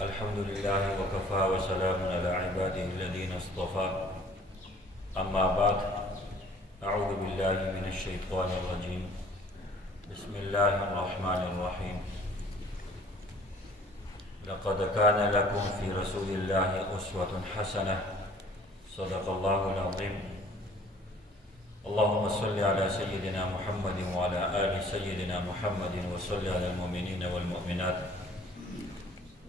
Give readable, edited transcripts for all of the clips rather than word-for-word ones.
الحمد لله وكفى وسلام على عباده الذين اصطفى. أما بعد، أعوذ بالله من الشيطان الرجيم. بسم الله الرحمن الرحيم. لقد كان لكم في رسول الله أسوة حسنة. صدق الله العظيم. اللهم صل على سيدنا محمد وعلى آل سيدنا محمد وصل على المؤمنين والمؤمنات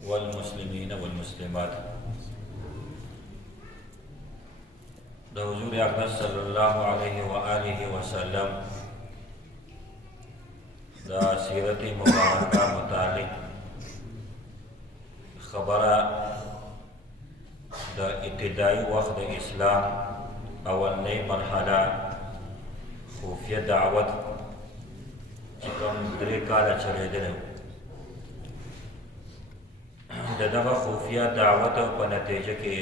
والمسلمين والمسلمات. د حضور اقدس صلی الله علیه و آله وسلم دا سیرت مبارکہ متعلق خبره د ابتدائی وقت اسلام اولنی مرحله خفیه دعوت چې کوم 3 کاله چلیدلی د دغه خفیه دعوت په نتیجه کې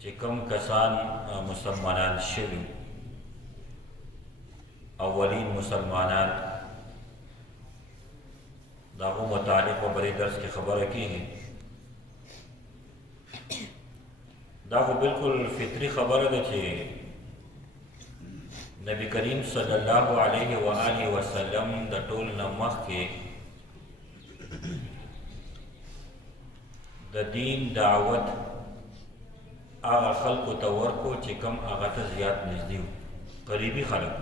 چې کوم کسان مسلمانان شوي، اولین مسلمانان، دغه متعلق په بری درس کې خبره کیږي. دا خو بالکل فطری خبره ده چې نبی کریم صلی الله علیه و آله وسلم د ټول نه مخکې د دین دعوت هغه خلقو ته ورکو چې کوم هغه ته زیات نږدې وو، قریبي خلک.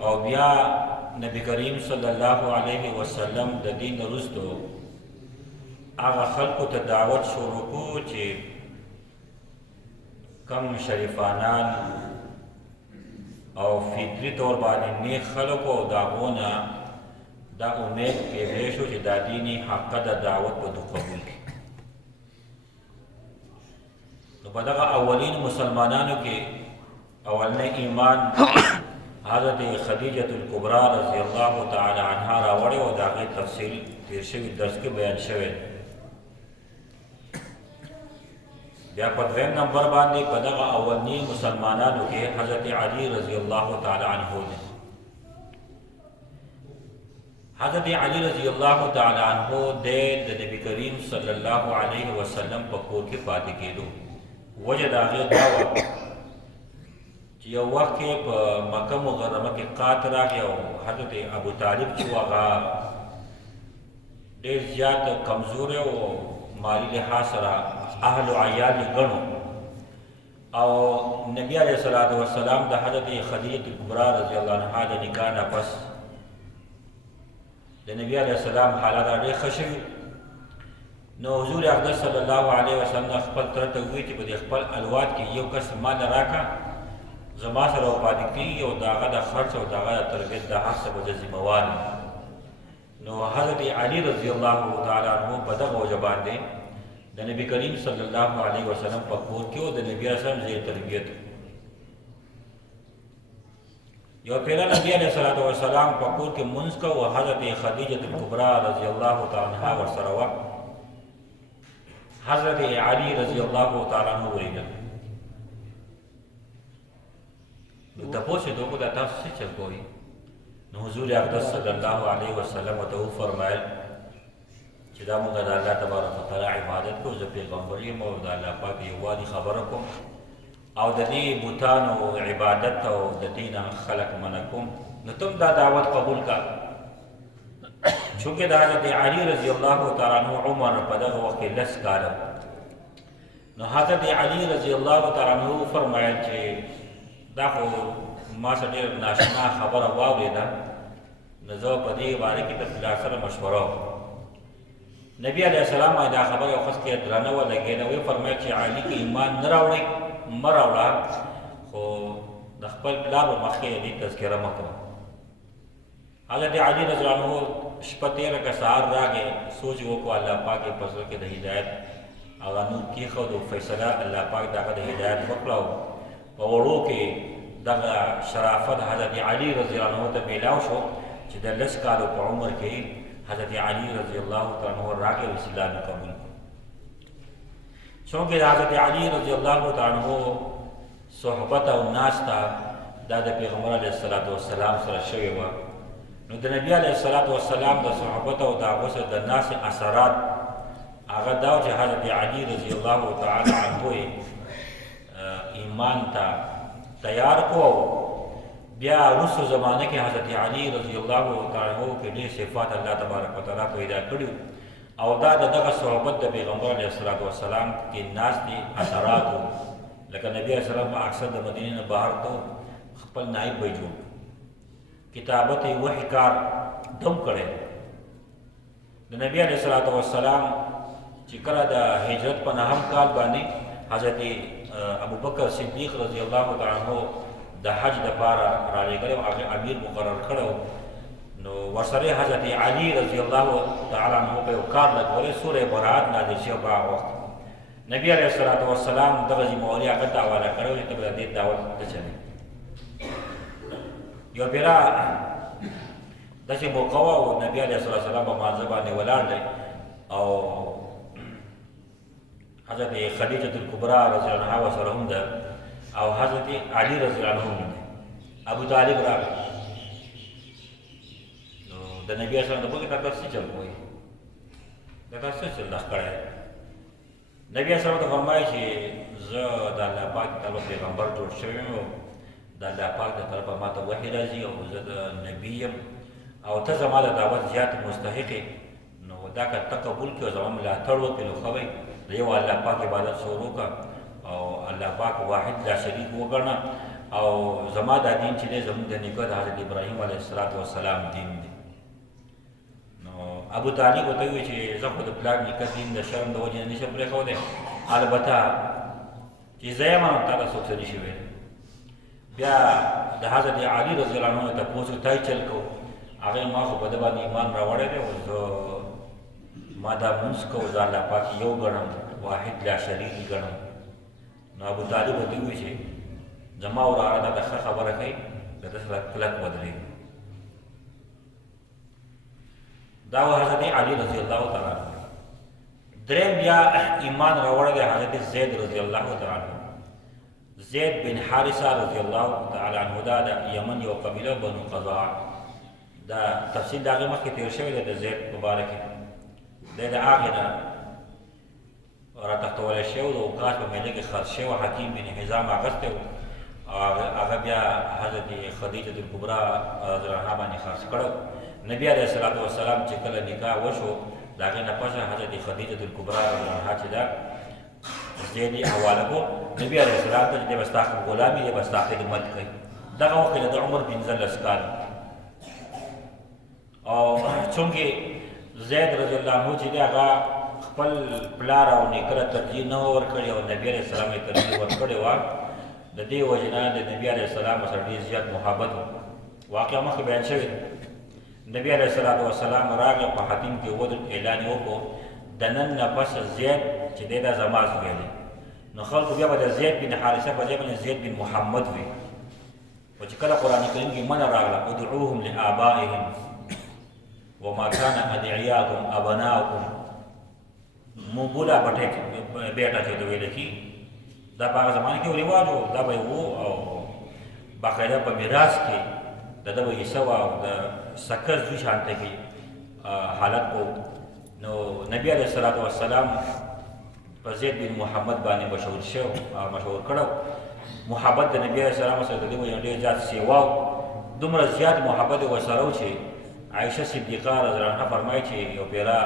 او بیا نبی کریم صلی الله علیه وسلم د دین وروسته هغه خلقو ته دعوت شروع کو چې کم شریفانان او فطری طور باندې نیک خلقو او د هغو نه دا امید کېدی شو چې دا دیني حقه د دعوت به دو قبول کړي. نو په دغه اولین مسلمانانو کې اولنی ایمان حضرت خدیجة الکبرى رضی الله تعالی عنها راوړی او د هغې تفصیل تیر شوي درس کې بیان شوی. بیا په 2 نمبر باندې په دغه اولنی مسلمانانو کې حضرت علی رضی الله تعالی عنه دی. حضرت علی رضی الله تعالی عنہ د نبی کریم صلی الله علیه وسلم په کور کې پاتې کېدو. وجه د هغې دا وه چې یو وخت کې په مکه مکرمه کې قحط راغی او حضرت ابو طالب چې و هغه ډېر زیات کمزوری او مالی لحاظ سره اهل و عیال یې ګڼو. او نبی علیه الصلاة والسلام د حضرت خدیجة الکبرى رضی الله عنها د نکاح نه پس د نبی علیه السلام حالات ډېر ښه شوي. نو حضور اقدس صلی الله علیه وسلم خپل تره ته وویل چې په دې خپل الواد کې یو کس مال راکړه، زما سره وپاتې کېږي او د هغه د خرڅ او د هغه د تربیت د هر څه به زه ذمهوار یم. نو حضرت علی رضی الله تعالی عنه په دغه وجه باندې د نبی کریم صلی الله علیه وسلم په کور کې او د نبی علیه السلام زیر تربیت. یو پیره نبی علیه الصلاة والسلام په کور کې منځ کو او حضرت خدیجة الکبرى رضی الله تعالی عنها ورسره وه. حضرت علی رضی الله تعالی عنه ولیدل. نو تپوس یې وکړو دا تاسو څه چل کوئ؟ نو حضور اقدس صلی الله علیه وسلم ورته وفرمیل چې دا موږ د الله تبارک وتعالی عبادت کوو، زه پیغمبر یم او د الله پاک یووالي خبره کوم او د دې بوتانو عبادت او د دې نه خلق منع کوم. نو تم دا دعوت قبول کا. چونکې د حضرت علی رضی الله تعالی عنہ عمر په دغه وخت کې 10 کاله. نو حضرت علی رضی الله تعالی عنہ فرمایل چې دا خو ما سره ډېر ناشنا خبره واورېده، نو زه په دې باره کې د پلار سره مشوره وکړم. نبی علیه السلام دا خبره یو کس کې درنه ولګېده. ویې فرمایل چې علي که ایمان نه راوړئ مه راوړه، خو د خپل پلار په مخ کې دې تذکره مه کوه. حضرت علی رضی الله عنه شپه تېره که سهار راغی، سوچ یې وکړو الله پاک یې په زړه کې د هدایت هغه نور کېښود او فیصله الله پاک د هغه د هدایت وکړه او په وړو کې دغه شرافت حضرت علی رضی الله عنه ته میلاو شو چې د 10 کالو په عمر کې حضرت علی رضی الله تعالی عنہ راغی او اسلام قبول کړ. چونکې حضرت علی رضی الله تعالی عنہ صحبت او ناستا دا د پیغمبر علیه الصلاۃ والسلام سره شوې وه. نو د نبی علیه الصلاة والسلام د صحبت او د هغو سره د ناس اثرات هغه دا و چې حضرت علي رضی الله تعالی عنه ایمان ته تیار کو. بیا وروسته زمانه کې حضرت علي رضی الله تعالی عنه کې ډېر صفات الله تبارک وتعالی پیدا کړي او دا د دغه صحبت د پیغمبر علیه الصلاة والسلام کې ناس دي اثرات لکه نبی علیه السلام اکثر د مدینې نه بهر ته خپل نائب به جوړ کتابت وحی کار دم کړی. د نبی علیه الصلاة والسلام چې کله د هجرت په نهم کال باندې حضرت ابوبکر صدیق رضی الله تعالی عنہ د حج دپاره رالېږلی او هغه امیر مقرر کړی نو ورسره حضرت علي رضی الله تعالی عنہ په یو کار لګولی سوره براءت نازل شوه په هغه وخت. نبی علیه الصلاة والسلام دغه ذمهواري هغه ته حواله کړی و چې ته به د دې دعوت وچلې. یو بیره داسې موقع وه او نبي علیه الصلاة والسلام په مانځه باندې ولاړ دی او حضرت خدیجة الکبرى رضی الله عنها ورسره هم ده او حضرت علي رضی الله عنه هم ده. ابو طالب راغی نو د نبي علیه السلام ته وګورئ دا تاسو څه چل کوئ دا تاسو څه چل کړی. نبي علیه السلام ته فرمایي چې زه د الله پاک طرفه پیغمبر جوړ شوی یم د الله پاک د طرفه ما ته وحی راځي او زه د نبي یم او ته زما د دعوت زیات مستحق یې نو دا که ته قبول کړې او زما ملاتړ وکړې نو ښه وی د یو الله پاک عبادت شروع کړه او الله پاک واحد لا شریک وګڼه او زما دا دین چې دی زموږ د نیکه د حضرت ابراهیم علیه السلام دین دی. نو ابو طالب ورته وویل چې زه خو د پلار نیکه دین د شرم د وجې نه نشم پرېښودی البته چې زه یم نو تا ته څوک څه نشي ویلی. بیا د حضرت علي رضی الله عنه تپوس وکړو تا یې چل کوو هغه ما خو په ده باندې ایمان راوړی دی او زه ما دا مونځ کوو زه الله پاک یو ګڼم واحد لا شریک ګڼم. نو ابو طالب ورته ووایي چې زما وراره دا د ښه خبره کوي د ده سره کلک ودرېږي. دا و حضرت علي رضی الله تعالی عنه. دریم بیا ایمان راوړی دی حضرت زید رضی الله تعالی عنه. زید بن حارثه رضی الله تعالی عنه دا د یمن یو قبیله بنو قضاع دا تفصیل د هغې مخکې تېر شوی دی د زید په باره کې. دی د هغې نه راتښتولی شوی و د اوقاس په میله کې خرڅ شوی حکیم بن حزام اخیستی و او هغه بیا حضرت خدیجة الکبرى رضی الله عنها باندې خرڅ کړی. نبي علیه الصلاة والسلام چې کله نکاح وشو د هغې نه پس حضرت خدیجة الکبرى رضی الله عنها چې ده زید یې حواله کړو نبي علیه السلام ته چې دی به ستا غلامي دی به ستا خدمت کوي. دغه وخت کې د عمر 15 کال او چونکې زید رضی الله عنه چې دی هغه خپل پلار او نیکه ته ترجیح نه وه ورکړې او نبي علیه السلام یې ترجیح ورکړې وه د دې وجې نه د نبي علیه السلام سره ډېر زیات محبت و. واقعه مخکې بیان شوې ده. نبي علیه الصلاة والسلام راغی په حتیم کې اعلان یې وکړو د نن نه پس زید چې دی دا زما زوی دی. نو خلکو بیا به د زید بن حارثه په ځای باندې زید بن محمد وي. خو چې کله قرآن کریم کې منع راغله ادعوهم لآبائهم وما كان ادعیاکم ابناؤکم مو بولا بیټه چې ورته ویل کېږي دا په هغه زمانه کې رواج و دا به یې و او باقاعده په میراث کې د ده به حصه وه او د سکر زوی شانته کې حالت و. نو نبي علیه الصلاة والسلام په زید بن محمد باندې مشهور شو مشهور کړی. محبت د نبي علیه السلام سره د دې وجې ډېر زیات سیوا و. دومره زیات محبت یې ورسره و چې عایشه صدیقه رضی الله عنها فرمایي چې یو پیره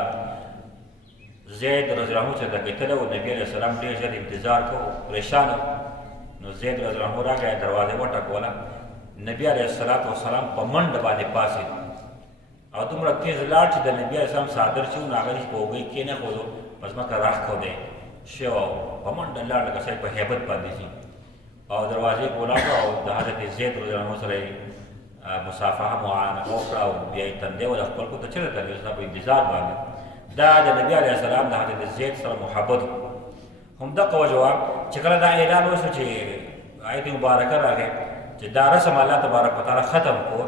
زید رضی الله عنه چې ته کتلی و نبي علیه السلام ډېر زیات انتظار کوو پریشان و. نو زید رضی الله عنه راغی دروازه یې وټکوله. نبي علیه السلام په منډه باندې پاڅېد او دومره تیز لاړ چې د نبي علیه السلام څادر چې و نو هغه په اوږه یې کېنښودو په ځمکه راښکودی شو او په منډه لاړ لکه سړی په هیبت باندې ځي او دروازې یې ولاړه او د حضرت زید رضی الله عنه سره یې مصافحه معانقه وکړه او بیا یې تندی وله خپل کور ته چېرته تللی ستا په انتظار باندې. دا د نبي علیه السلام د حضرت زید سره محبت همدغه وجه وه چې کله دا اعلان وشو چې آیت مبارکه راغی چې دا رسم الله تبارک وتعالی ختم کړو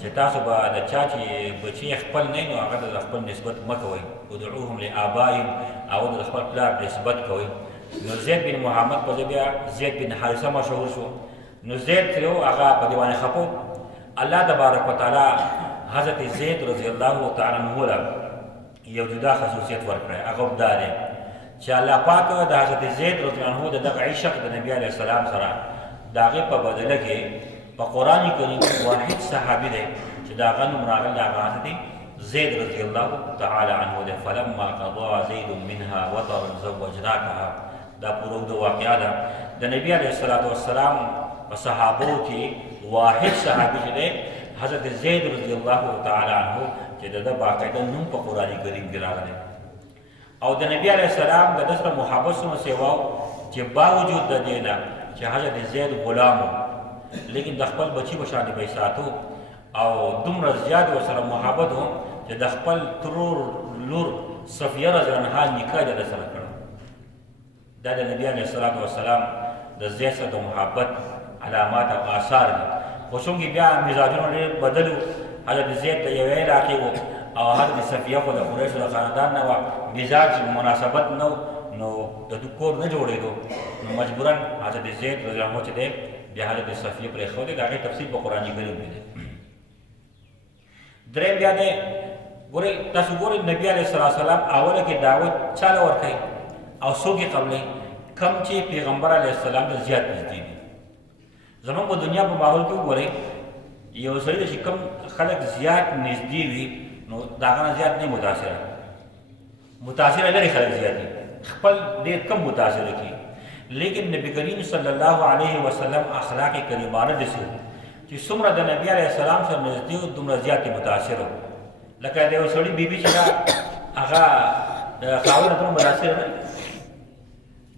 چې تاسو به د چا چې بچي خپل نه نو هغه د خپل نسبت مه کوئ ادعوهم لآبائهم او د خپل پلار نسبت کوئ. نو زید بن محمد په ځای بیا زید بن حارثه مشهور شو. نو زید ترې هغه په دې باندې خفه الله تبارک وتعالی حضرت زید رضی الله تعالی عنہ له یو جدا خصوصیت ورکړی، هغه دا دی چې الله پاک د حضرت زید رضی الله عنه د دغه عشق د نبی علیه السلام سره د هغې په بدله کې په قرآن کریم واحد صحابي دی چې د هغه نوم راغلی، هغه حضرت زید رضی الله تعالی عنه دی. فلما قضا زید منها وطرا زوجناکها، دا پوره د واقعه ده د نبی علیه السلام په صحابو کې واحد صحابي چې دی حضرت زید رضی الله تعالی عنه چې د ده باقاعده نوم په قرآن کریم کې راغلی او د نبی علیه السلام د ده سره محبت څومره سیوا چې باوجود د دې نه چې حضرت زید غلام و، لیکن د خپل بچي په شان به یې ساتو او دومره زیات ورسره محبت و چې د خپل ترور لور صفیه رضی الله عنها نکاح یې د ده سره کړی. دا د نبی علیه السلام د زید سره د محبت علامات او آثار دي. خو چونکې بیا مزاجونه ډېر بدل و، حضرت زید د یوې علاقې و او حضرت صفیه خو د قریشو د خاندان نه وه، مزاج مناسبت نه و، نو د دوی کور نه جوړېدو، نو مجبورا حضرت زید رضی الله عنه چې دی بیا حضرت صفیه پرېښودی. د هغې تفصیل په قرآن کریم کې دی. درېیم بیا دی ګورئ، تاسو ګورئ نبي علیه السلام اوله کې دعوت چاله ورکوي او څوک یې قبلوي؟ کم چې پیغمبر علیه السلام ته زیات نږدې دي. زموږ په دنیا په ماحول کې وګورئ، یو سړي چې کم خلک زیات نږدې وي نو د هغه نه زیات نه متاثره لري خلک زیات دي، خپل ډېر کم متاثره کېږي. لیکن نبی کریم صلی الله علیه وسلم اخلاق کریمانه داسې وو چې څومره د نبي علیه السلام سره نږدې وو دومره زیات متاثره وو. لکه د یو سړي بیبي چې هغه د خاوند نه دومره متاثره نه وي،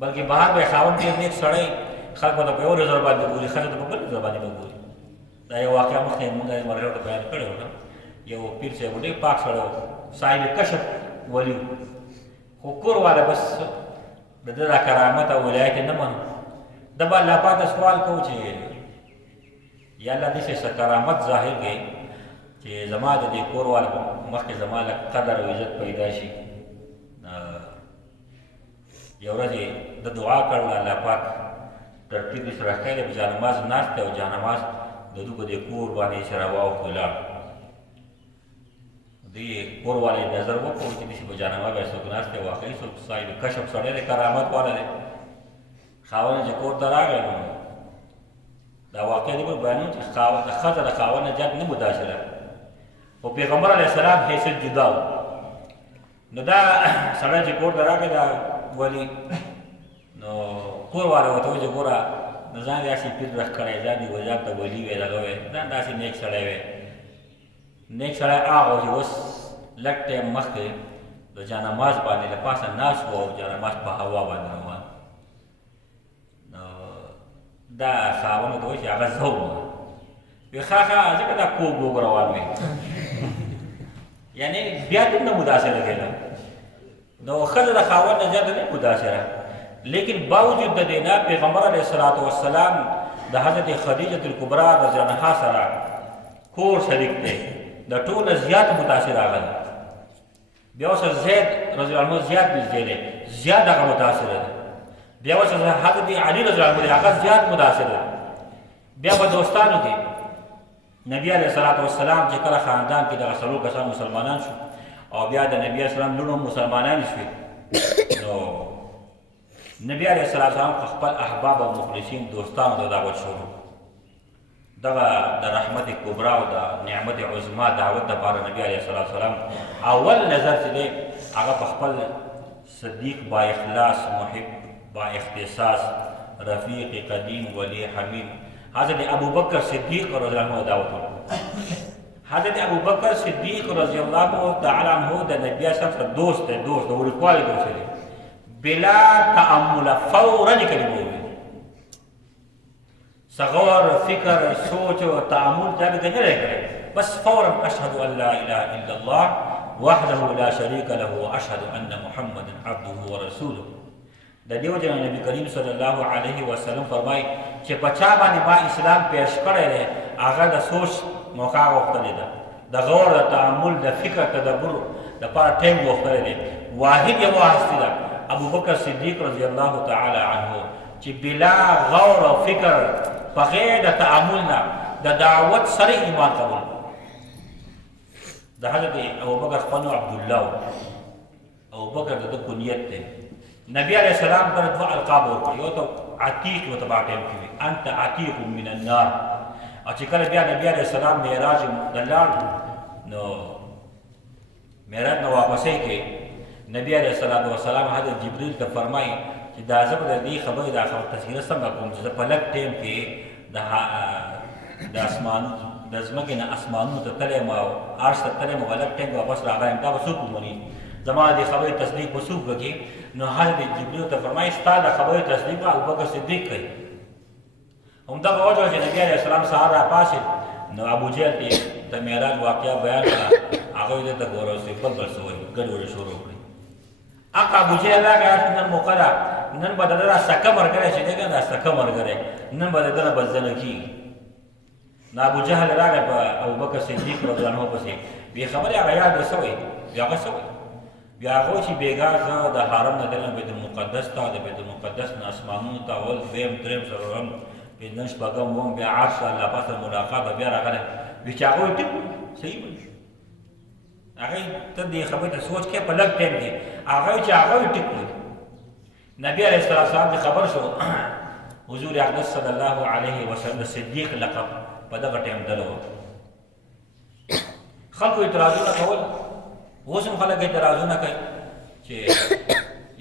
بلکې بهر به یې خاوند ډېر نیک سړی، خلک به په یو نظر باندې ګوري، ښځه ته په بل نظر باندې به ګوري. دا یو واقعه مخکې مونږ یې مرغیو ته بیان کړې وه. یو پیر صاحب ډېر پاک سړی و، صاحب کشف ولي و، خو کور والا بس د ده دا کرامت او ولایت یې نه منو. ده به الله پاک ته سوال کوو چې یا الله داسې څه کرامت ظاهر کړې چې زما د دې کور والا په مخکې زما لږ قدر او عزت پیدا شي. یو ورځ یې د دعا کړله، الله پاک ترتیب یې سره کړی دی، په جانماز ناست دی او جانماز د دوی په دې کور باندې یې سره واوښت ولاړ. دوی کور والا یې نظر وکړو چې داسې په جانماز باندې څوک ناست دی، واقعي څوک صاحب کشف سړی دی، کرامت والا دی. خاوند چې کور ته راغی نو دا واقعه دې موږ بیانوو چې ښځه د خاوند نه زیات نه متاثره، خو پیغمبر علیه السلام حیثیت جدا و. نو دا سړی چې کور ته راغی دا ولي، نو کور والا ورته وایي چې ګوره نو ځان یې داسې پیر راښکړی، ځان یې ځان ته ولي وی، دغه وی، ځان داسې نیک سړی وی. نیک سړی هغه و چې اوس لږ ټایم مخکې د جانماز باندې له پاسه ناست و او جانماز په هوا باندې روان. نو دا خاوند ورته وایي چې هغه زه وم. وی ښه ځکه دا کوږ وږ روان وی. یعنې بیا دومره متاثره کېدم. نو ښځه د خاوند نه زیاته نه متاثره، لیکن باوجود د دې نه پیغمبر علیه السلام د حضرت خدیجة الکبرا رضی الله عنها سره کور شریک دی، د ټوله زیات متاثر راغلی. بیا ورسره زید رضی الله عنه زیات نږدې دی، زیات هغه متاثره دی. بیا ورسره حضرت علي رضی الله عنه دی، هغه زیات متاثره دی. بیا په دوستانو کې نبی علیه السلام چې کله خاندان کې دغه څلور کسان مسلمانان شو او بیا د نبی علیه السلام لوڼو مسلمانان شوې، نو نبی علیه السلام خپل احباب او مخلصین دوستانو ته دعوت شروع. دغه د رحمت کبرا او د نعمت عظما دعوت دپاره نبی علیه السلام اول نظر چې دی هغه په خپل صدیق با اخلاص، محب با اختصاص، رفیق قدیم، ولی حمیم حضرت ابوبکر صدیق رضی الله عنه دعوت ورکړو. حضرت ابوبکر صدیق رضی الله تعالی عنه د نبی سره دوست دی، دوست د وړوکوالي دوست دی. بلا تأمل فورا کلمه وویلې، صغور، فکر، سوچ او تأمل دا به نه دی کړی، بس فورا اشهد ان لا اله الا الله وحده لا شریک له واشهد ان محمدا عبده ورسوله. د دې وجه نه نبی کریم صلی الله علیه وسلم فرمایي چې په چا باندې ما اسلام پیش کړی دی هغه د سوچ موقع غوښتلې ده، د غور، د تأمل، د فکر، تدبر دپاره ټایم غوښتلی دی. واحد یوه هستي ده ابوبکر صدیق رضی الله تعالی عنه چې بلا غور او فکر بغیر د تأمل نه د دعوت سره ایمان قبول. د حضرت ابوبکر خپل نوم عبدالله و. ابوبکر د ده کنیت دی. نبی علیه السلام در دوه القاب ورکړي، یو ته عتیق ورته په ټایم کې وي، انت عتیق من النار. او چې کله بیا نبی علیه السلام معراج د لاړ نو معراج نه واپسۍ کې نبی علیه السلام حضرت جبریل ته فرمایي چې دا زه به د دې خبرې دا خبر تذکره څنګه کوم چې زه په لږ ټایم کې د اسمان د ځمکې نه اسمانونو ته تللی یم او عرش ته تللی یم او په لږ ټایم کې واپس راغلی یم، دا به څوک ومني؟ زما د خبرې تصدیق به څوک وکړي؟ نو حضرت جبریل ته فرمایي ستا د خبرې تصدیق به ابوبکر صدیق کوي. همدغه وجه وه چې نبي علیه السلام سهار راپاڅېد نو ابوجهل ته د معراج واقعه بیان کړه، هغه یې درته ګوره اوس بل بل څه وایي، ګډوډي شروع کړي. هغه ابوجهل راغی نن موقع ده، نن به د ده دا سکه ملګری چې دی که دا سکه ملګری نن به د ده نه بدزنه کېږي. نو ابوجهل راغی په ابوبکر صدیق رضی الله عنه پسې بې خبرې هغه یاد څه وایي، بیا هغه څه وایي؟ بیا هغه چې بېګا زه د حرم نه دلم بیت المقدس ته، د بیت المقدس نه اسمانونو ته اول دویم درېیم څلورم پنځم شپږم اووم بیا عرش ته الله پاک سره ملاقات به بیا راغلی وي چې هغه وایي ټیک صحیح وایي. هغه ته دې خبرې ته سوچ کې په لږ ټایم کې هغه وایي چې هغه وایي ټیک وایي. نبی علیه السلام چې خبر شو حضور اقدس صلی الله علیه وسلم د صدیق لقب په دغه ټایم دله و. خلکو اعتراضونه کول، اوس هم خلک اعتراضونه کوي چې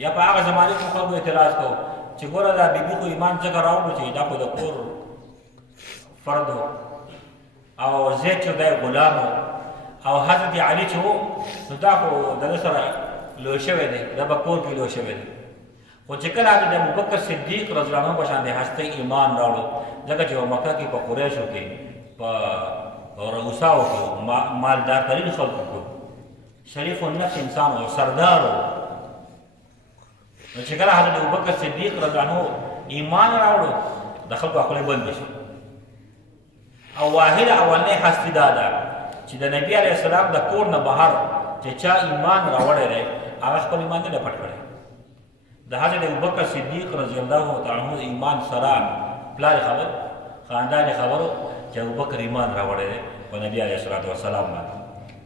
یا په هغه زمانې کې خلکو اعتراض کو چې ګوره دا بیبي خو ایمان ځکه راوړو چې دا خو د کور فرد او زید چې دی غلام او حضرت علي چې و نو دا خو د ده سره لوی شوی دی، دا به کور کې لوی شوی دی. خو چې کله د ابوبکر صدیق رضی الله عنه په شان د هستۍ ایمان راوړو، ځکه چې په مکه کې په قریشو کې په رؤساو کې مالدار ترین خلکو کې شریف النفس انسان و سردار و. نو چې کله حضرت ابوبکر صدیق رضی الله عنه ایمان راوړو د خلکو عقلې بندې شو. او واحد اولنۍ هستي دا ده چې د نبي علیه السلام د کور نه بهر چې چا ایمان راوړی دی هغه خپل ایمان نه دی پټ کړی. د حضرت ابوبکر صدیق رضی الله تعالی عنه ایمان سره پلار خبر خاندان خبرو چې ابوبکر ایمان راوړی دی په نبی علیه السلام باندې.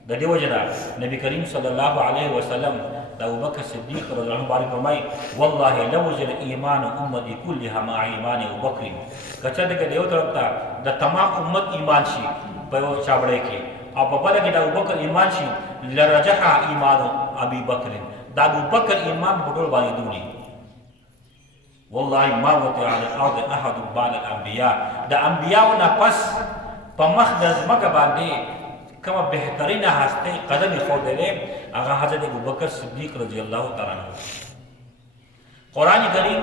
د دې وجه نه نبی کریم صلی الله علیه وسلم د ابوبکر صدیق رضی الله عنه باندې فرمایي والله لو وجد ایمان امتی کلها مع ایمان ابوبکر. که چېرته کې د یو طرف ته د تمام امت ایمان شي په یو چاوړی کې او په بله کې د ابوبکر ایمان شي لرجح ایمان ابي بکر، د ابوبکر ایمان په ټول باندې دونی. والله ما وطئ علی الارض احد بعد الانبیاء، د انبیاو نه پس په مخ د ځمکه باندې کومه بهترینه هستۍ قدم ایښودلی هغه حضرت ابوبکر صدیق رضی الله تعالی عنه. قرآن کریم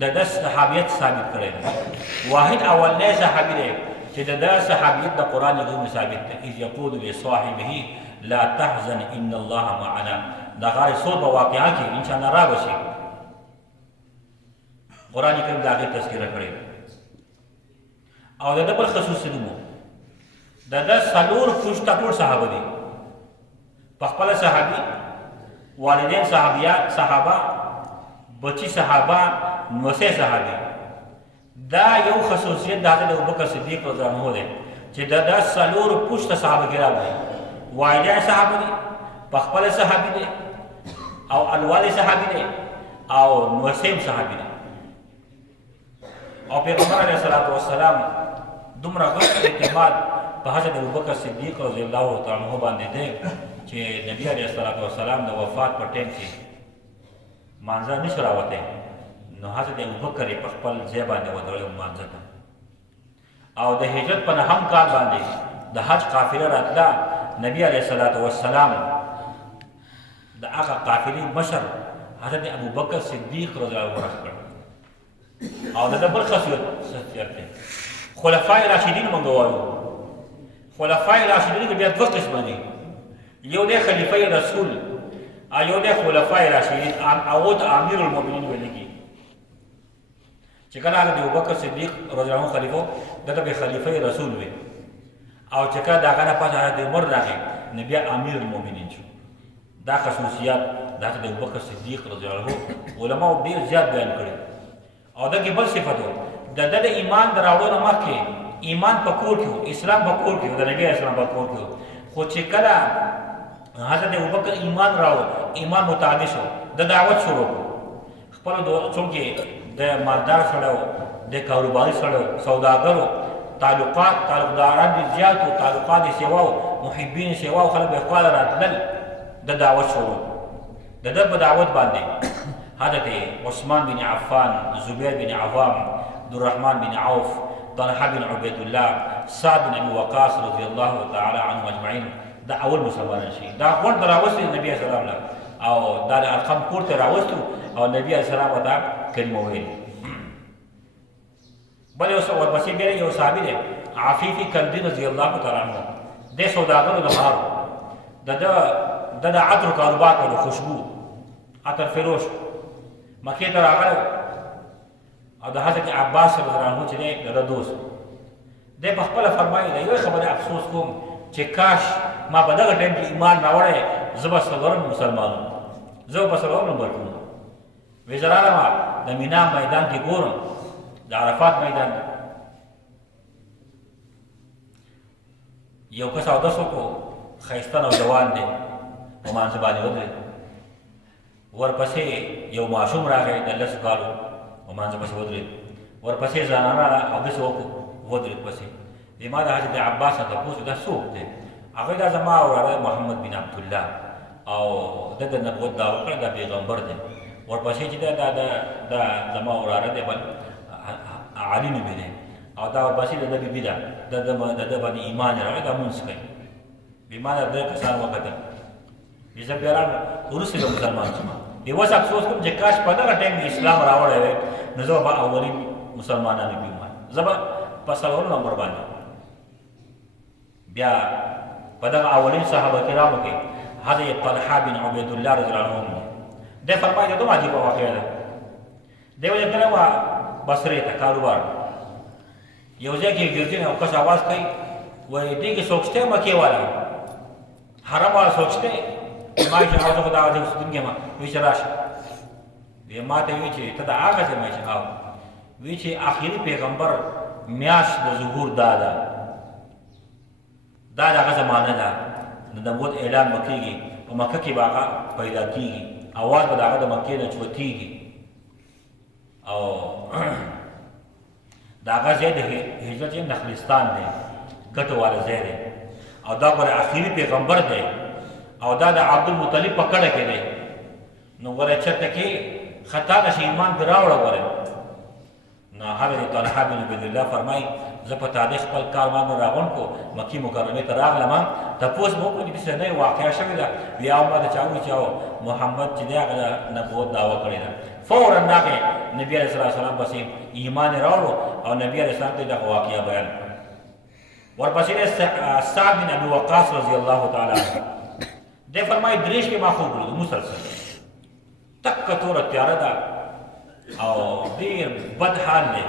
د ده صحابیت ثابت کړی دی. واحد اولنی صحابي دی چې د ده صحابیت د قرآن کریم ثابت دی. اذ یقول لصاحبه لا تحزن ان الله معنا، د غار ثور په واقعه کې انشاءالله را بشي قرآن کریم د هغې تذکره کړې او د ده بل خصوصي نوم د ده څلور پوشته ټول صحابه دي. پخپله صحابي، والدین صحابه، بچی صحابه، نوسی صحابي. دا یو خصوصیت د حضرت ابوبکر صدیق رضی الله عنه دی چې د ده څلور پوشته صحابه کرام دي. والدین صحابه دي، پخپله صحابي دی او الوالد صحابي دی او نوسیم صحابي دی. او پیغمبر علیه السلام دومره غټ اعتماد په حضرت ابوبکر صدیق رضی الله تعالی عنه باندې دی چې نبی علیه السلام د وفات په ټیم کې مانځه نشو راوتی نو حضرت ابوبکر یې په خپل ځای باندې ودرولی مانځه ته. او د هجرت په نهم کال باندې د حج قافله راتله، نبی علیه السلام د هغه قافلې مشر حضرت ابوبکر صدیق رضی الله عنه کړ. او د ده بل خصوصیت دی خلفای راشدین موږ وایو. خلفای راشدین کې بیا دوه قسمه دي، یو دی خلیفه رسول او یو دی خلفای راشدین او ته امیر المؤمنین ویل کېږي. چې کله حضرت ابوبکر صدیق رضی الله عنه خلیفه دته به خلیفه رسول وي او چې کله د هغه نه پس حضرت عمر راغی نو بیا امیر المؤمنین شو. دا خصوصیات د حضرت ابوبکر صدیق رضی الله عنه علماو ډېر زیات بیان کړي. او دغه بل صفت و د ده د ایمان د راوړو نه مخکې ایمان په کور کې و، اسلام په کور کې و، د نبي اسلام په کور کې و. خو چې کله حضرت ابوبکر ایمان راوړ، ایمان متعدي شو، د دعوت شروع کړو. خپلو چونکې د مالدار سړی و، د کاروباري سړی و، سوداګر و، تعلقداران دې زیات و، تعلقات یې سیوا و، محبین یې سیوا و، خلک به یې خواله راتلل. د دعوت شروع د ده په دعوت باندې حضرت عثمان بن عفان، زبیر بن عوام، عبدالرحمن بن عوف، طلحه بن عبید الله، سعد بن ابي وقاص رضی الله تعالی عنهم اجمعین دا اول مسلمانان شي. دا غونډ راوستې نبي علیه السلام له، او دا د ارقم کور ته راوستو او نبي علیه السلام ورته کلمه ویلې. بل ورپسې بیا یو صحابي دی عفیفي کلدي رضی الله تعالی عنه، دی سوداګرو د مارو، د د عطرو کاروبار کړو، خوشبو عطر فروش، مکې ته راغلی او د حضرت عباس رضی الله عنه چې دی د ده دوست دی په خپله فرمایي د یوې خبرې افسوس کوم چې کاش ما په دغه ټایم کې ایمان راوړی، زه به څلورم مسلمان وم، زه به په څلورم نمبر کې وم. وایي زه راغلم د مینا میدان کې ګورم، د عرفات میدان یو کس اودس وکړو، ښایسته نوجوان دی، په مانځه باندې ودرېد. ورپسې یو ماشوم راغی د 10 کالو، په مانځه پسې ودرېد. ورپسې زنانه اودس وکړو، ودرېد پسې. ما د حضرت عباس نه تپوس دا څوک دی؟ هغوی دا زما وراره محمد بن عبدالله او ده د نبوت دعوه کړې، دا پیغمبر دی. ورپسې چې دا زما وراره دی بل علي نومې دی، او دا ورپسې د ده بیبي ده، د ده باندې ایمان راغی، دا مونځ کوي. بې ما د ده کسان وکتل، زه بیا راغلم وروسته به مسلمان شم. اوس افسوس کوم چې کاش په دغه ټایم کې اسلام راوړی وی، نو زه به اولین مسلمانانو کې وم، زه به په څلورم نمبر باندې. بیا په دغه اولین صحابه کرامو کې حضرت طلحه بن عبید الله رضی الله عنه دی فرمایي دا دومره عجیبه واقعه ده. دی وایي تللی وه بصرې ته کاروبار، یو ځای کې ګرځي یو کس اواز کوي، وایي دې کې څوک شته مکې والا حرم والا څوک شته؟ ما چې هغه خو دغه ځای اوسېدونکی یم. وایي چې راشه. وایي ما ته وایي چې ته د هغه ځای؟ ما چې او وایي چې آخري پیغمبر میاشت د ظهور دا ده، دا د هغه زمانه ده، د نبوت اعلان به کېږي، په مکه کې به هغه پیدا کېږي، اواز به د هغه د مکې نه چوتېږي، او د هغه ځای د هجرت یې نخلستان دی، ګټو والا ځای دی، او دا ګوره آخري پیغمبر دی، او دا د عبدالمطلب په کډه کې دی. نو ګوره چېرته کې خطا ده چې ایمان پرې راوړه. ګوره نو حضرت طلحه بن عبید الله فرمایي زه په تاریخ خپل کاروان مې راغونډ کړو، مکې مکرمې ته راغلم، تپوس مې وکړو چې داسې نوې واقعه شوې ده. بیا ما ته چا وویل چې محمد چې دی هغه د نبوت دعوه کړې ده. فورا هغې نبي علیه صلات وسلام پسې ایمان یې راوړو او نبي علیه السلام ته یې دغه واقعه بیان کړه. ورپسې سعد بن ابي وقاص رضی الله تعالی عنه دی فرمایي دریش کې ما خوب ولید مسلسل، تکه توره تیاره ده او ډېر بد حال دی،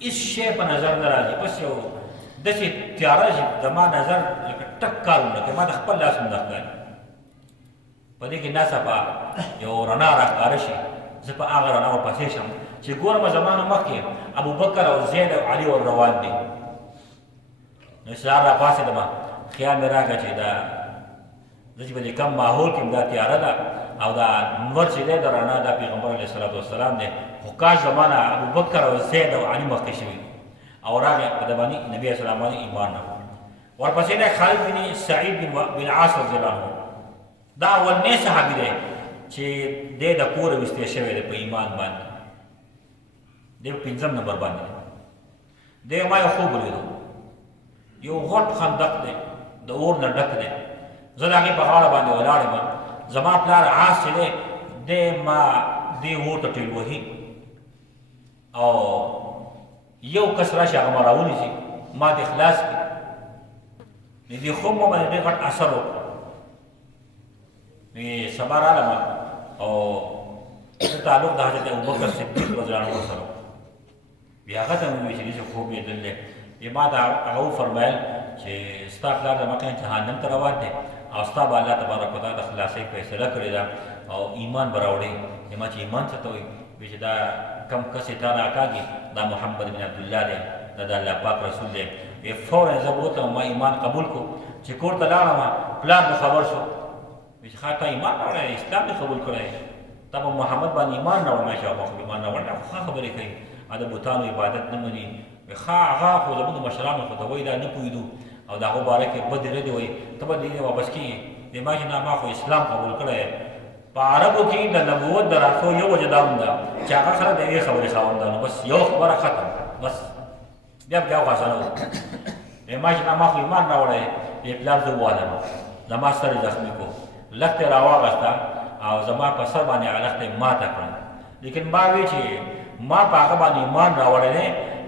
هېڅ شی په نظر نه راځي، بس یو داسې تیاره چې زما نظر لکه ټک کار ونه کوي، ما د خپل لاس نه ښکاري. په دې کې ناڅاپه یو رڼا راښکاره شي، زه په هغه رڼا ورپسې شم چې ګورم زما نه مخکې ابوبکر او زید او علي ور روان دي. نو سهار راپاڅېدم، خیال مې راغی چې دا زه چې په دې کم ماحول کې دا تیاره ده او دا نور چې دی د رڼا دا پیغمبر علیه صلات وسلام دی، خو کاش زما نه ابوبکر او زید او علي مخکې شوي او راغی په ده باندې نبي علیه السلام باندې ایمان راوړ. ورپسې دی خالد بن سعید بن عاص رضی الله عنه، دا اولنی صحابي دی چې دی د کوره ویستې شوی دی په ایمان باندې، دی په 5م نمبر باندې دی. ما یو خوب ولیدو، یو غټ خندق دی د اور نه ډک دی، زه د هغې په غاړه باندې ولاړ یم، زما پلار عاص چې دی دی ما دې اور ته ټېل وهي او یو کس راشي هغه ما راونیسي، ما دې خلاص کړي. د دې خوب مو باندې ډېر غټ اثر وکړ. سبا رالم او څه تعلق د حضرت ابوبکر صدیق رضی الله عنه سره. بیا هغه ته مې وویل چې داسې خوب لیدلی دی. ما ته هغه وفرمیل چې ستا پلار د مکه جهنم ته روان دی او ستا به الله تبارک وتعالی د خلاصۍ فیصله کړې ده او ایمان به راوړې. ما چې ایمان څه ته وایي؟ وایي چې دا کم کس یې تا راکاږي دا محمد بن عبدالله دی، دا د الله پاک رسول دی، فورا زه بوتلم ما ایمان قبول کو چې کور ته لاړم پلار مې خبر شو چې ښه تا ایمان راوړی اسلام دې قبول کړی تا په محمد باندې ایمان راوړی ما چې هغه خو ایمان راوړی ښه خبرې کوي د بوتانو عبادت نه مني ښه هغه خو زموږ مشرانو خو ته وایي دا نه پوهېدو او د هغو باره کې بد ردې وایي ته به دې واپس کېږي د ما چې نه ما خو اسلام قبول کړی په عربو کې د نبوت د راتلو یو وجه دا هم ده چې هغه خلک د یوې خبرې خاوندانو بس یو خبره ختم بس بیا بیا خاصانه و ما چې نه ما خو ایمان راوړی یې پلار زه ووالم زما سر یې زخمي کو لښتې راواغسته او زما په سر باندې هغه لښتې ماته کړه لیکن ما وی چې ما په هغه باندې ایمان راوړی دی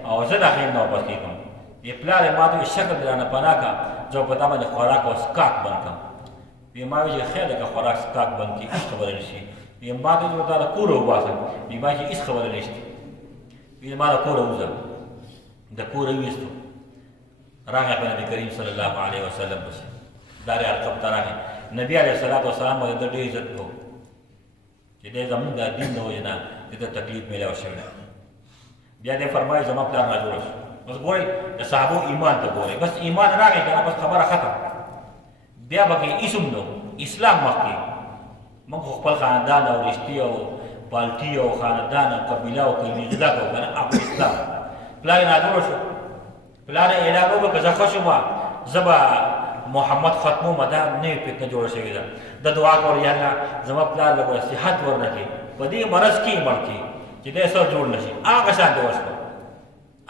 او زه د هغې نه واپس کېږم یې پلار یې ما ته وایي شکل دې رانه پناه کړه زه په تا باندې خوراک او څښاک بند کړم وی ما وی چې خیر ده که خوراک څښاک بند کړي هېڅ خبره نه شي وی ما ته وایي تا د کوره وباسم وی ما چې هېڅ خبره نه شته وی ما د کوره وځه د کوره ویستو راغی په نبي کریم صلی الله علیه وسلم پسې دار ارقم ته راغی نبي علیه الصلاة وسلام باندې د ډېر عزت کو چې دی زموږ د دین د وجې نه دې ته تکلیف میلاو شوی بیا دې فرمایي زما پلار ناجوړه شو بس ګورئ د صحابو ایمان ته ګورئ بس ایمان راغی که نه بس خبره ختم بیا به کې هېڅ هم نه اسلام مخکې موږ خو خپل خاندان او رشتې او پالټي او خاندان او قبیله او قبیله کوو که نه هغه اسلام پلار یې ناجوړه شو پلار یې اعلان وکړه که زه ښه شوم زه به محمد ختمومه دا نوې فتنه جوړه شوې ده د دعا کول یا الله زما پلار له صحت ورنه کړي په دې مرض کې یې مړ کړي چې دی سر جوړ نه شي هغه شانتې وشوه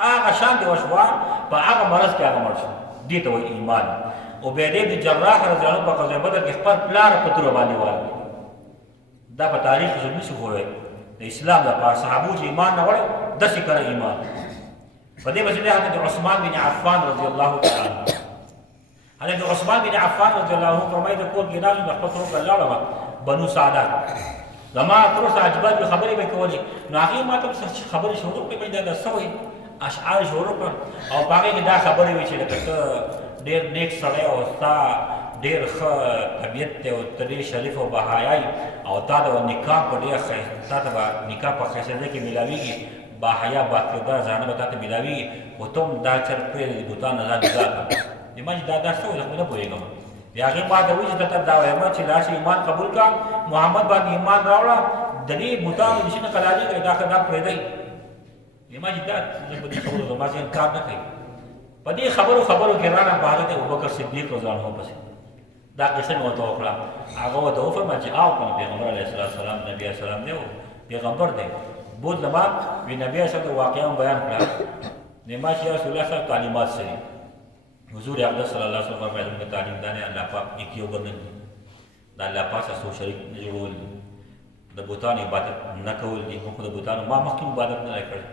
هغه شانتې وشوه په هغه مرض کې هغه مړ شو دې ته وایي ایمان عبیده بن جراح رضی الله عنه په غزوه بدر کې خپل پلار په توره باندې والي دا په تاریخ کې نشي ښووی د اسلام لپاره صحابو چې ایمان نه وړی داسې کړه ایمان په دې وسیله حضرت عثمان بن عفان رضی الله تعالی عنه حضرت عثمان بن عفان رضی الله عنه فرمایي د کور کې ناست د خپل ترور ته لاړم بنو سعده زما ترور سره عجیبه خبرې به یې کولې نو هغې ما ته خبرې شروع کړې دا څه وایي اشعار شروع کړ او په هغې کې دا خبرې وایي چې لکه ته ډېر نیک سړی او ستا ډېر ښه طبیعت دی او ته ډېر شریف او بحایي او تا د نکاح په ډېر تا ته به نکاح په ښایسته ځای کې میلاویږي باحیا باکردار زنانه به تا ته میلاویږي خو ته هم دا چل پرېږدې د بوتان نه ځان جدا کړه ما چې دا څه وایي زه خو نه پوهېږم بیا هغې ما ته وایي چې درته دا وایم چې لاړ شي ایمان قبول کړه محمد باندې ایمان راوړه د دې بوتانو د شي نه قلاجېږئ دا دا پرېږدئ ما چې دا زه په دې خبرو زما ذهن کار نه کوي په دې خبرو کې رانه په حضرت ابوبکر صدیق رضی الله عنه پسې دا قصه مې ورته وکړه هغه ورته وفرمایل چې آو کنه پیغمبر علیه السلام نبي علیه السلام دی پیغمبر دی بوتلم وی نبی علیه السلام واقعا بیان کړه ما چې رسول الله صاحب تعلیمات سره حضور اقدس صلی الله علیه وسلم فرمایي زموږ تعلیم دا نه الله پاک یک یو بل نه دي د الله پاک سره څوک شریک نه جوړول دي د بوتانو عبادت نه کول دي خو د بوتانو ما مخکې عبادت نه کړی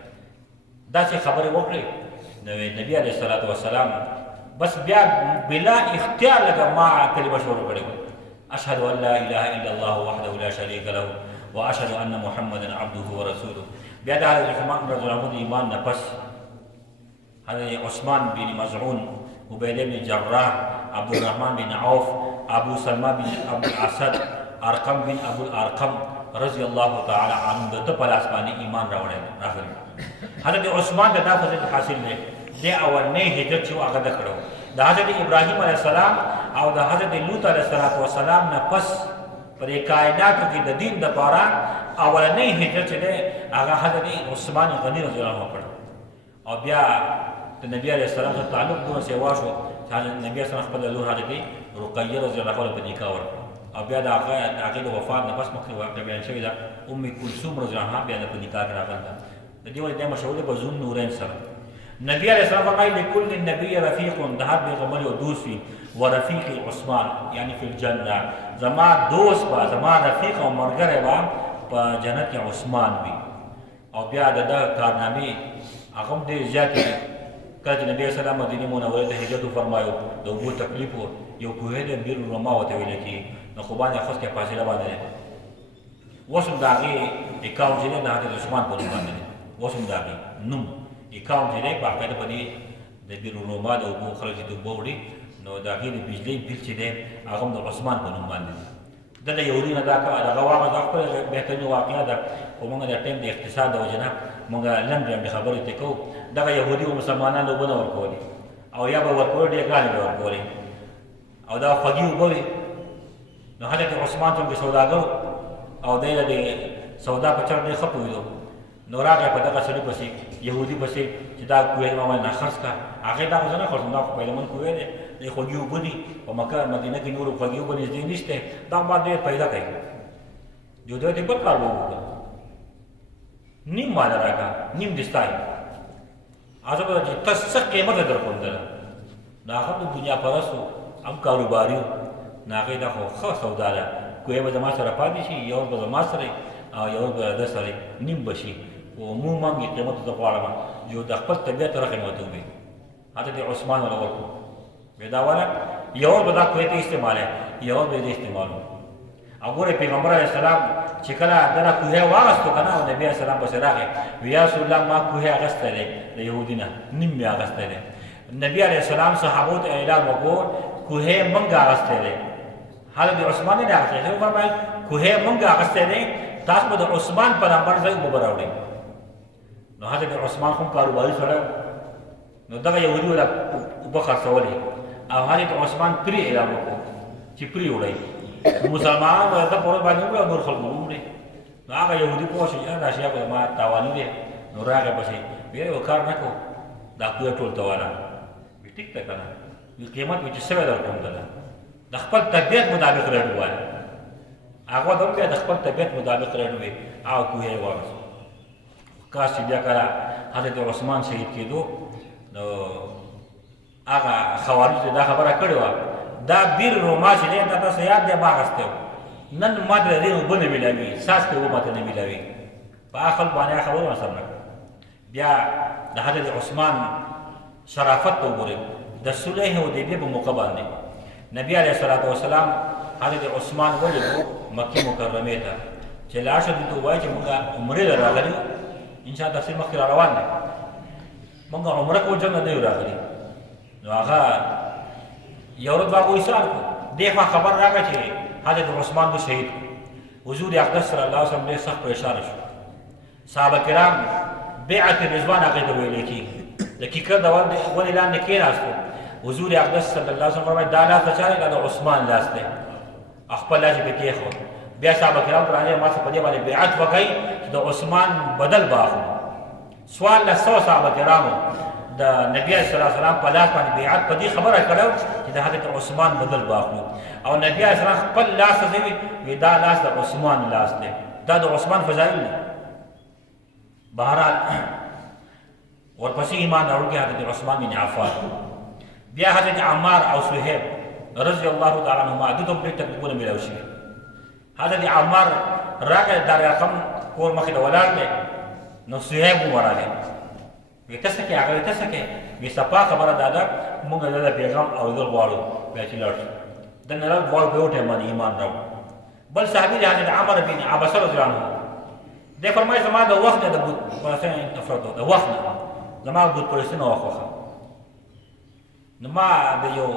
داسې خبرې وکړې نو نبی علیه الصلاة وسلام بس بیا بلا اختیار لکه ما کلمه شروع کړې اشهد ان لا اله الا الله وحده لا شریک له واشهد ان محمدا عبده ورسوله بیا د حضرت عثمان رضی الله عنه ایمان نه پس حضرت عثمان بن مزعون عبیده بن جراح عبدالرحمن بن عوف ابو سلمہ بن ابو الاسد ارقم بن ابو الارقم رضی الله تعالی عنه د په لاس باندې ایمان راغلی حضرت عثمان د دا فضیلت حاصل دی د اولنۍ هجرت چې هغه د کړو د حضرت ابراهیم علیه السلام او د حضرت لوط علیه السلام نه پس پر کائناتو کې د دین دپاره اولنۍ هجرت چې دی هغه حضرت عثمان غني رضی الله عنه کړو او بیا د نبی علیه السلام سره تعلق دونه سیوا شو چې نبی علیه السلام خپله لور حضرت رقیه رضی الله عنها په نکاح ورکړه او بیا د هغې د وفات نه پس مخکې واقع بیان شوې ده ام کلثوم رضی الله عنها بیا د په نکاح کې راغله ده د دې وجې دا مشهور دی په ذو النورین سره نبی علیه السلام فرمایي لکل نبي رفیق د هر پیغمبر یو دوست وي ورفیق عثمان یعنی فی الجنه زما دوست به زما رفیق او ملګری به په جنت کې عثمان وي او بیا د ده کارنامې هغه هم ډېرې زیاتې دي کله چې نبي علیه السلام مدینې منورې ته هجرت وفرمایو د اوبو تکلیف و یو کوهی د بیر الرما ورته ویل کېږي نو خو باندې اخوس کې فاصله باندې دی اوس هم د هغې اکاونټ چې دی د حضرت عثمان په نوم باندې دی اوس هم د هغې نوم اکاونټ چې دی باقاعده په دې د بیر الرما د اوبو خلک چې د اوبه وړي نو د هغې د بجلۍ بل چې دی هغه هم د عثمان په نوم باندې دی ده د یهودي نه دا دغه واقعه دا خپله بهترینه واقعه ده خو موږ د ټایم د اقتصاد د وجې نه موږ لنډې لنډې خبرې ترې کوو دغه یهودي او مسلمانان اوبه نه ورکولې او یا به ورکول ډېر ګرانې به ورکولې او دا خوږې اوبه وې. نو حضرت عثمان چې سوداګر او دی د سودا په چل ډېر ښه پوهېدو، نو راغی په دغه سړي پسې یهودي پسې چې دا کوې ما ویل نه خرڅ کړه. هغې دا خو زه نه خرڅوم، دا خو پیلمن کوې دی، د خوږې اوبه دي په مکه مدینه کې نورو خوږې اوبه نږدې نشته، دا ما ډېر پیدا کوي. جو دوی ته بل کار به وکړه، نیم ماله راکړه نیم دې ستا یې. هغه به چې ته څه قیمته در ښودله، نو هغه د دنیا پرست و، هم کاروباري و. نو هغې دا خو ښه سودا ده، کوې به زما سره پاتې شي، یو به زما سره او یو به ده سره نیم به شي. خو عموما یې قیمت زه غواړم جو د خپل طبیعت سره قیمت وکړي. حضرت عثمان وله ورکړو، وی دا والا یو به دا کوې ته استعماله، یو به یې استعمالو. او ګورې پیغمبر علیه السلام چې کله دغه کوهی واغېستو که نه، او نبي علیه السلام پسې راغی وی یا رسول الله ما کوهی اخیستی دی د یهودي نه، نیم مې اخیستی دی. نبي علیه السلام صحابو ته اعلان وکړو کوهی موږ اخیستی دی. حضرت عثمان یې نه اخیستی دی، وفرمایل کوهی موږ اخیستی دی، تاسو به د عثمان په نمبر ځای اوبه راوړئ. نو حضرت عثمان خو کاروباري سړی نو دغه یهودي وله اوبه خرڅولې او حضرت عثمان پرې اعلان وکړو چې پرې وړئ. مسلمانان به ته په ورځ باندې وړي او نور خلکو وړي. نو هغه یهودي پوه شو چې دا شی خو زما تاواني دی. نو راغی پسې ویې یو کار نه کوو، دا کوی ټول ته واله. وی ټیک ده که نه، وی قیمت وی چې څه در کوم دله د خپل طبیعت مطابق ریټ ووایه. هغه ته هم بیا د خپل طبیعت مطابق ریټ ووایي. هغه کوهی یې واغېست. کاش چې بیا کله حضرت عثمان شهید کېدو، نو هغه خوارجو دا خبره کړې وه، دا بیر روما چې دی دا تاسو یاد دی ما اخیستی و، نن ما ته د دې اوبه نه میلاوي، څاڅکې اوبه ماته نه میلاوي. په هغه خلکو باندې هغه خبره ورسره نه کړه. بیا د حضرت عثمان شرافت ته وګورئ. د صلح حدیبیې په موقع باندې نبي علیه الصلاة والسلام حضرت عثمان ولیږو مکې مکرمې ته چې لاړ شه دوی ته ووایي چې مونږ عمرې له راغلي یو، انشاءالله تفصیل مخکې را روان دی، مونږ عمره کوو جنګ نه یو راغلي. نو هغه یو ورځ به هغه ایثار کړو. دې خوا خبر راغی چې حضرت عثمان به شهید کړو. حضور اقدس صلی الله علیه وسلم ډېر سخت پریشانه شو. صحابه کرام بیعت رضوان هغې ته ویلی کېږي. د کیکر د ونې لاندې کېناستو. حضور اقدس صلی الله علیه وسلم فرمایي دا لاس د چا دی؟ دا د عثمان لاس دی. خپل لاس یې پرې کېښود. بیا صحابه کرام ته راغی ما څه په دې باندې بیعت وکړئ چې د عثمان بدل به اخلو. څوارلس سوه صحابه کرامو د نبي علیه السلام په لاس باندې بیعت په دې خبره کړی چې د حضرت عثمان بدل به اخلو. او نبي علیه السلام خپل لاس ته وی دا لاس د عثمان لاس دی، دا د عثمان فضایل دی. بهرحال ورپسې ایمان راوړونکي حضرت عثمان بن عفان، بیا حضرت عمار او صهیب رضی الله تعالی عنهما، دوی ته هم ډېر تکلیفونه میلاو شوي. حضرت عمار راغی دارالارقم کور مخې ته ولاړ دی. نو صهیب هم ورغی، وی ته څه کوې؟ هغه وی ته څه کوې؟ وی صفا خبره دا ده مونږ د پیغام اورېدل غواړو. بیا چې لاړ شو دننه راغلو دواړو په یو ټایم باندې ایمان راوړ. بل صحابي دی حضرت عمر بن عبسه رضی الله عنه، دی فرمایي زما د وخت نه د بت پرستۍ نفرت و، د وخت نه زما بت پرستي نه وخوښه. نو ما د یو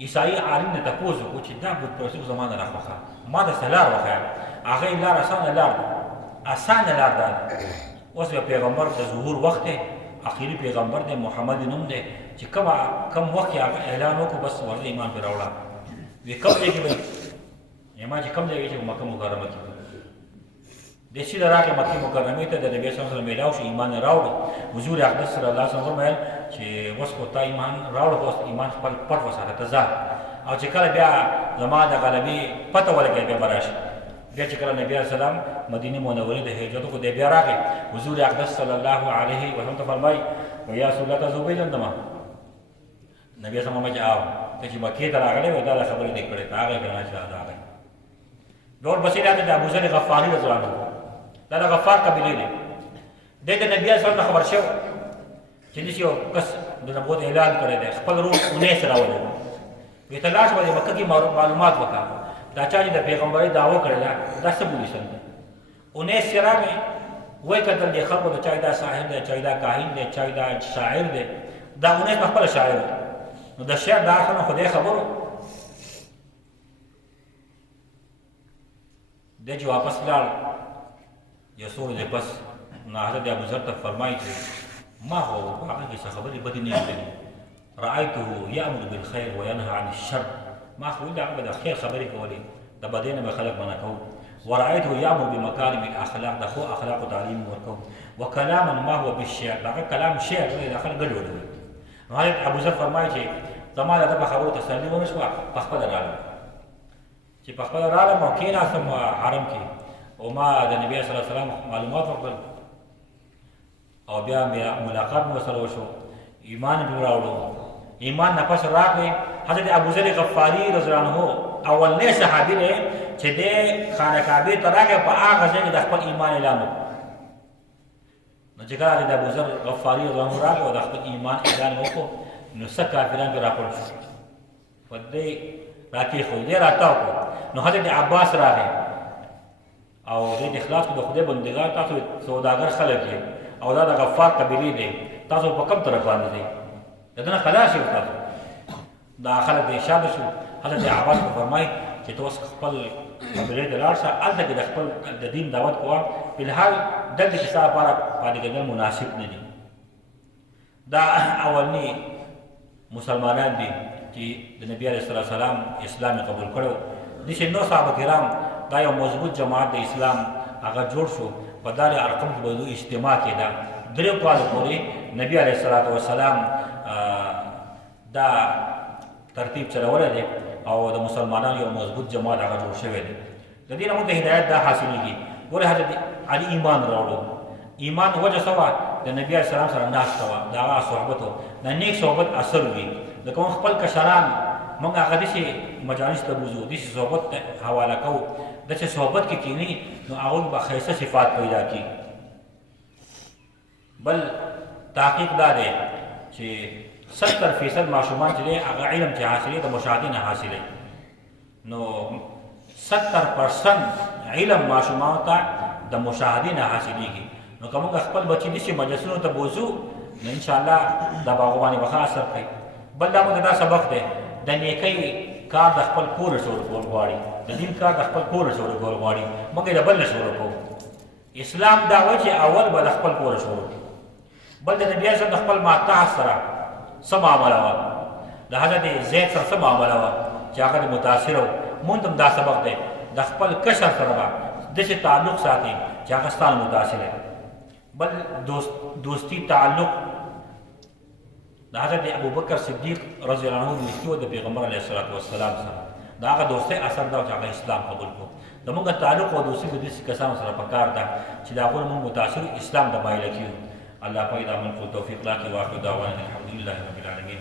عیسایي عالم نه تپوس وکړو چې دا بت پرستي خو زما نه راخوښه، ما داسې لار وښیه. هغه یې لار اسانه لار ده، اسانه لار ده. اوس بیا پیغمبر د ظهور وخت دی، اخري پیغمبر دی، محمد نوم دی، چې کم وخت یې هغه اعلان وکړو بس ورته ایمان پرې راوړه. وی کوم ځای کې به ما چې کوم ځای کې چې مکه مکرمه کې د سیده راغی مکې مکرمې ته د نبي صلی الله علیه وسلم میلاو شو، ایمان یې راوړی. حضور اقدس صلی الله علیه وسلم وویل چې اوس خو تا ایمان راوړه، اوس ایمان خپل پټ وساته ته ځه، او چې کله بیا زما د غلبې پته ولګېد بیا به راشي. بیا چې کله نبي علیه السلام مدینې منورې د هجرت وکړو دی بیا راغی. حضور اقدس صلی الله علیه وسلم ته فرمایي یا رسول الله ته زه وپېژندم؟ نبي صلی الله علیه وسلم چې آو ته چې مکې ته راغلی وې دا خبرې دې کړې ته هغه یې کړه چې دا راغی. بیا ورپسې راغی د ابوذر غفاري رضی الله عنه، دا د غفار قبیلې دی. دی د نبي علیه السلام نه خبر شوی چې داسې یو کس د نبوت اعلان کړی دی، خپل روح انیس راولي. وی ته لاړ شه په مکه کې معلومات وکړه دا چا چې د پیغمبرۍ دعوه کړې ده دا څه پوزیشن دی. انیس چې راغی وایي کتل دې خلکو د چا دا ساحر دی، چا دا کاهن دی، چا دا شاعر دی. دا انیس په خپله شاعر دی. نو د شعر دا اخر نه خدای خبرو دی چې واپس لاړ. یو څو ورځې پس نو حضرت ابوذر ته فرمایي چې ما خو هغه کې څه خبرې بدې نه لیدلې، رأيته يأمر بالخير وينهى عن الشر ما خو دا عبد خير خبري كولي دا بدينا ما خلق منكو ورأيته يأمر بمكارم الأخلاق دا خو أخلاق وتعليم وركو وكلاما ما هو بالشعر دا كلام شعر دا خلق قدر هذا أبو ذر فرمایي چې زمانه د خبرو تسلی ونه شو په خپل رااله چې په خپل رااله مو کې ناسم حرم کې او ما د نبی صلی الله علیه وسلم معلومات ورکړل او بیا ملاقات مو سره وشو ایمان به راوړو ایمان نه پس راغی حضرت ابو ذر غفاری رضی الله عنه اولنی صحابي دی چې د خانه کعبه ته راغی په هغه ځای کې د خپل ایمان اعلان وکړ نو چې کله د ابو ذر غفاری رضی الله عنه راغی او د خپل ایمان اعلان وکړ نو څه کافران به راپور شو په دې راکې خو دې راتاو نو حضرت عباس راغی او د اخلاص د خدای بندګان تاسو سوداګر خلک او دا د غفار قبیله دی تاسو په کوم طرف باندې دی دغه خلاص یو تاسو دا خلک د شاده شو حضرت عباس فرمای چې تاسو خپل قبیله د لارسه الته د خپل د دین دعوت کوه په الحال دغه حساب لپاره باندې ګڼل مناسب نه دي دا اولنی مسلمانان دي چې د نبی علیه السلام اسلام قبول کړو د شنو صحابه کرام دا یو مضبوط جماعت د اسلام هغه جوړ شو په دار ارقم کې به اجتماع کېده درې کال پورې نبی علیه السلام دا ترتیب چلولی دی او د مسلمانانو یو مضبوط جماعت هغه جوړ شوی دی د دې نه موږ ته هدایت دا حاصلېږي ګوره حضرت علي ایمان راوړو ایمان وجه څه وه د نبی علیه السلام سره ناسته وه د هغه صحبت و د نیک صحبت اثر وي لکه موږ خپل کشران موږ هغه داسې مجالس ته بوځو داسې صحبت ته حواله کوو داسې صحبت کې کښېني نو هغوی به ښایسته صفات پیدا کړي بل تحقیق دا دی چې 70% ماشومان چې دی هغه علم چې حاصلوي د مشاهدې نه حاصلوي نو 70% علم ماشومانو ته د مشاهدې نه حاصلېږي نو که موږ خپل بچي داسې مجلسونو ته بوځو نو انشاءالله دا به هغو باندې به ښه اثر کوي بل دا موږ ته دا سبق دی د نیکۍ کار د خپل کور شروع کول غواړي د دین کار د خپل کور شروع کول غواړي موږ یې د بل نه شروع کوو اسلام دا وایي چې اول به د خپل کور شروع کړو بل د نبي اعظم د خپل ماتحت سره څه معامله وه د حضرت زید سره څه معامله وه چې هغه د متاثر و مونږ هم دا سبق دی د خپل کشر سره به داسې تعلق ساتي چې هغه ستا نه متاثر دی بل دوستی تعلق د حضرت ابوبکر صدیق رضی الله عنه دوستي و د پیغمبر علیه السلام سره د هغه دوستۍ اثر دا چې هغه اسلام قبول کړو زموږ تعلق او دوستي د داسې کسانو سره پکار ده چې د هغو نه موږ متاثر اسلام د مایله کېږو الله پیدا من کو توفیق راکړي واخر دعوانا الحمد لله رب العالمین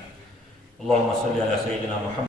اللهم صل على سيدنا محمد